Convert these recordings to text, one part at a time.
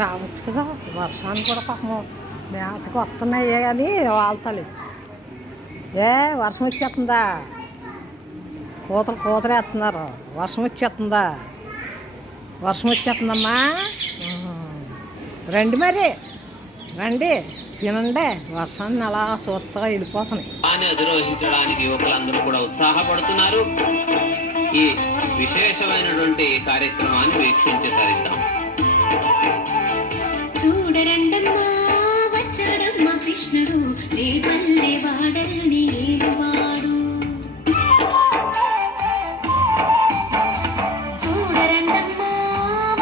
రావచ్చు కదా వర్షానికి కూడా పాపం మేతకు వస్తున్నాయే కానీ వాళ్తాలి. వర్షం వచ్చేస్తుందా? కూతరేస్తున్నారు. వర్షం వచ్చేస్తుందా? వర్షం వచ్చేస్తుందమ్మా. రండి మరి రండి తినండి. వర్షాన్ని అలా సూత్తగా వెళ్ళిపోతున్నాయి. అధిరోహించడానికి యువకులందరూ కూడా ఉత్సాహపడుతున్నారు. ఈ విశేషమైనటువంటి కార్యక్రమాన్ని వీక్షించి తరిద్దాం. చూడరండమ్మా వచ్చాడమ్మ కృష్ణుడు రేపల్లె వాడల్ని ఏలువాడు. చూడరండమ్మా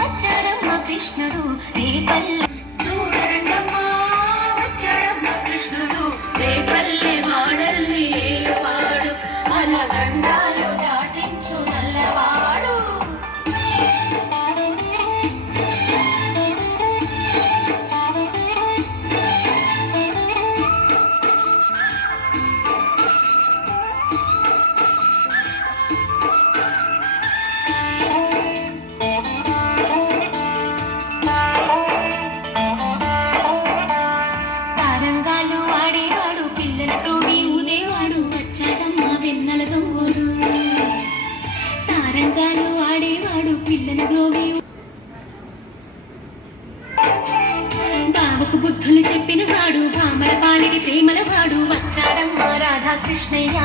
వచ్చాడమ్మ కృష్ణుడు రేపల్లె. చూడరండమ్మా వచ్చాడమ్మ కృష్ణుడు రేపల్లె వాడల్ని ఏలువాడు. మన దండాలు దాటించు నల్లవాడు. తారంగాలు ఆడేవాడు పిల్లల క్రోవి ఊదేవాడు వచ్చాడమ్మ వెన్నెల దొంగోడు. తారంగాలు ఆడేవాడు పిల్లల క్రోవి. బావకు బుద్ధులు చెప్పిన వాడు భామల పాలిడి ప్రేమల వాడు వచ్చాడమ్మ రాధాకృష్ణయ్య.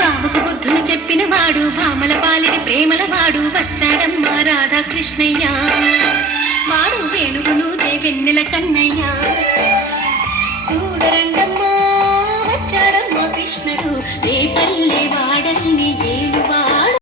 బావకు బుద్ధులు చెప్పిన వాడు భామల పాలిడి ప్రేమల వాడు వచ్చాడమ్మ రాధాకృష్ణయ్య. వాడు వేణుగునూదే వెన్నెల కన్నయ్య. చూడరండమ్మా వచ్చాడమ్మ కృష్ణుడు రేపల్లె వాడల్ని ఏలువా.